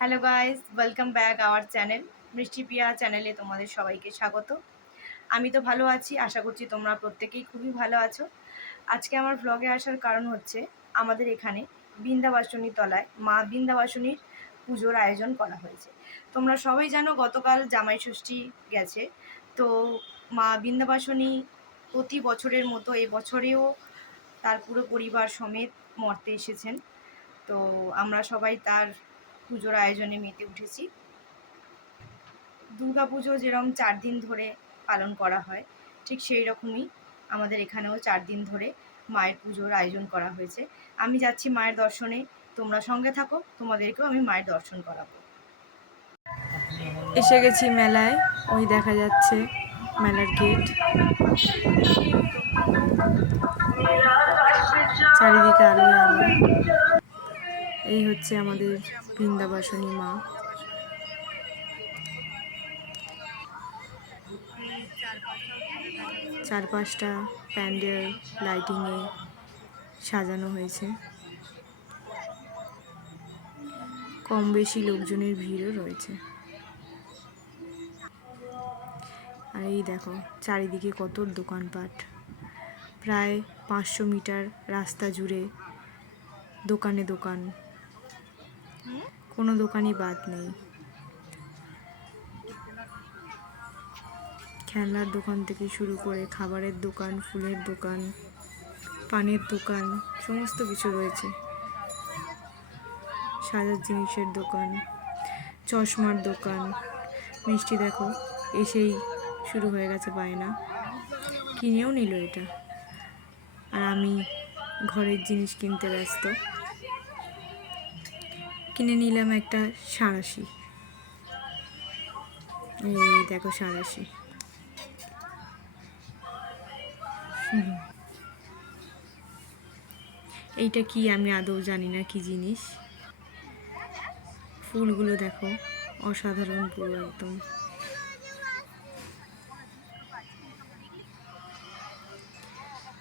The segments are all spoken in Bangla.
Hello guys welcome back our channel Mishti Piya চ্যানেলে তোমাদের সবাইকে স্বাগত। আমি তো ভালো আছি, আশা করছি তোমরা প্রত্যেকেই খুবই ভালো আছো। আজকে আমার ভ্লগে আসার কারণ হচ্ছে, আমাদের এখানে বৃন্দাবাসনী তলায় মা বৃন্দাবাসনীর পুজোর আয়োজন করা হয়েছে। তোমরা সবাই জানো গতকাল জামাই ষষ্ঠী গেছে, তো মা বৃন্দাবাসনী প্রতি বছরের মতো এবছরেও তার পুরো পরিবার সমেত মর্তে এসেছেন। তো আমরা সবাই তার পুজোর আয়োজনে মেতে উঠেছি। পুজো যেরকম চার দিন ধরে পালন করা হয়, ঠিক সেই রকমই আমাদের এখানেও চার দিন ধরে মায়ের পুজোর আয়োজন করা হয়েছে। আমি যাচ্ছি মায়ের দর্শনে, তোমরা সঙ্গে থাকো, তোমাদেরকেও আমি মায়ের দর্শন করাবো। এসে গেছি মেলায়, ওই দেখা যাচ্ছে মেলার গেট। চারিদিকে আলোয় আলো। এই হচ্ছে আমাদের বৃন্দাবাসনী মা। চারপাশটা প্যান্ডেল, লাইটিংয়ে সাজানো হয়েছে। কম বেশি লোকজনের ভিড়ও রয়েছে। আর এই দেখো, চারিদিকে কত দোকানপাট। প্রায় পাঁচশো মিটার রাস্তা জুড়ে দোকানে দোকান। কোনো দোকানই বাদ নেই। খেলনার দোকান থেকে শুরু করে খাবারের দোকান, ফুলের দোকান, পানের দোকান, সমস্ত কিছু রয়েছে। সাজার জিনিসের দোকান, চশমার দোকান। মিষ্টি দেখো, এসেই শুরু হয়ে গেছে বায়না। কিনেও নিল এটা। আর আমি ঘরের জিনিস কিনতে ব্যস্ত। কিনে নিলাম একটা সাঁড়াশি দেখো সাঁড়াশি এইটা কি আমি আদৌ জানি না, কি জিনিস? ফুলগুলো দেখো, অসাধারণ পুরো একদম।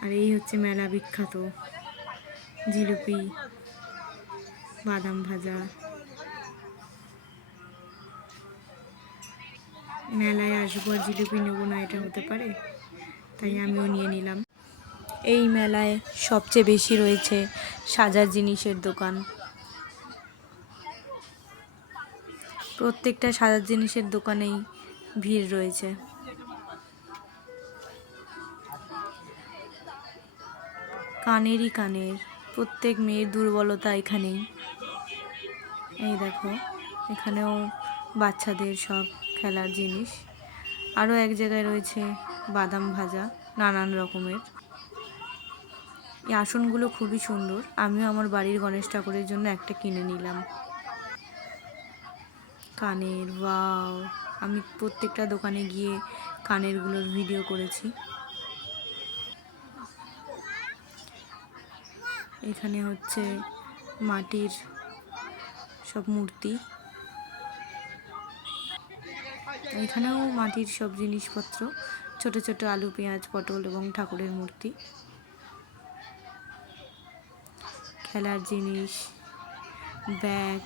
আর এই হচ্ছে মেলা বিখ্যাত জিলিপি। বাদাম ভাজা। মেলায় আসব আর জিলিপি নেব না, এটা হতে পারে? তাই আমিও নিয়ে নিলাম। এই মেলায় সবচেয়ে বেশি রয়েছে সাজার জিনিসের দোকান। প্রত্যেকটা সাজার জিনিসের দোকানেই ভিড় রয়েছে। কানেরই কানের, প্রত্যেক মেয়ের দুর্বলতা এখানেই। এই দেখো, এখানেও বাচ্চাদের সব খেলার জিনিস। আরও এক জায়গায় রয়েছে বাদাম ভাজা, নানান রকমের। এই আসনগুলো খুবই সুন্দর। আমিও আমার বাড়ির গণেশ ঠাকুরের জন্য একটা কিনে নিলাম। কানের, ওয়াও! আমি প্রত্যেকটা দোকানে গিয়ে কানেরগুলোর ভিডিও করেছি। এখানে হচ্ছে মাটির সব মূর্তি। এখানেও মাটির সব জিনিসপত্র, ছোট ছোট আলু, পেঁয়াজ, পটল এবং ঠাকুরের মূর্তি। খেলার জিনিস, ব্যাগ,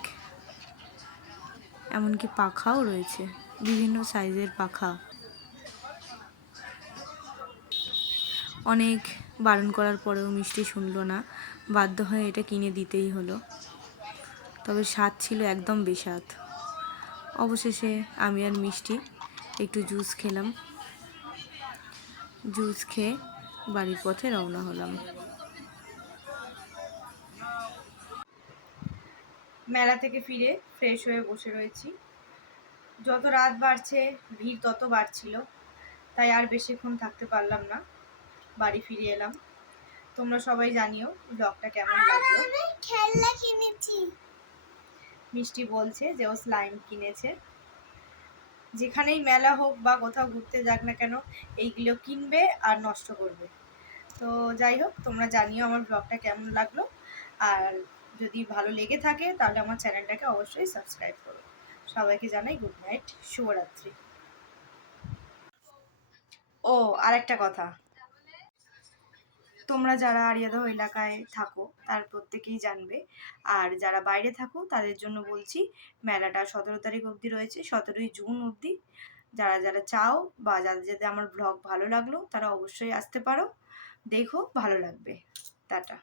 এমনকি পাখাও রয়েছে, বিভিন্ন সাইজের পাখা। অনেক বারণ করার পরেও মিষ্টি শুনলো না, বাধ্য হয়ে এটা কিনে দিতেই হলো। তবে স্বাদ ছিল একদম বেস্বাদ অবশেষে আমি আর মিষ্টি একটু জুস খেলাম। জুস খেয়ে বাড়ির পথে রওনা হলাম। মেলা থেকে ফিরে ফ্রেশ হয়ে বসে রয়েছি। যত রাত বাড়ছে ভিড় তত বাড়ছিল তাই আর বেশিক্ষণ থাকতে পারলাম না। বাড়ি ফিরে এলাম। তোমরা সবাই জানিও ব্লগটা কেমন লাগল? আমি খেলনা কিনেছি। মিষ্টি বলছে যে ও স্লাইম কিনেছে। যেখানেই মেলা হোক বা কোথাও ঘুরতে যাক না কেন, এইগুলো কিনবে আর নষ্ট করবে। তো যাই হোক, তোমরা জানিও আমার ব্লগটা কেমন লাগল। আর যদি ভালো লেগে থাকে, তাহলে আমার চ্যানেলটাকে অবশ্যই সাবস্ক্রাইব করো। সবাইকে জানাই গুড নাইট শুভরাত্রি। ও আর একটা কথা। তোমরা যারা আরিয়াদহ এলাকায় থাকো, তার প্রত্যেকেই জানবে। আর যারা বাইরে থাকো, তাদের জন্য বলছি, মেলাটা সতেরো তারিখ অবধি রয়েছে, সতেরোই জুন অবধি। যারা যারা চাও বা যাদের যাদের আমার ব্লগ ভালো লাগল, তারা অবশ্যই আসতে পারো। দেখো, ভালো লাগবে। টাটা।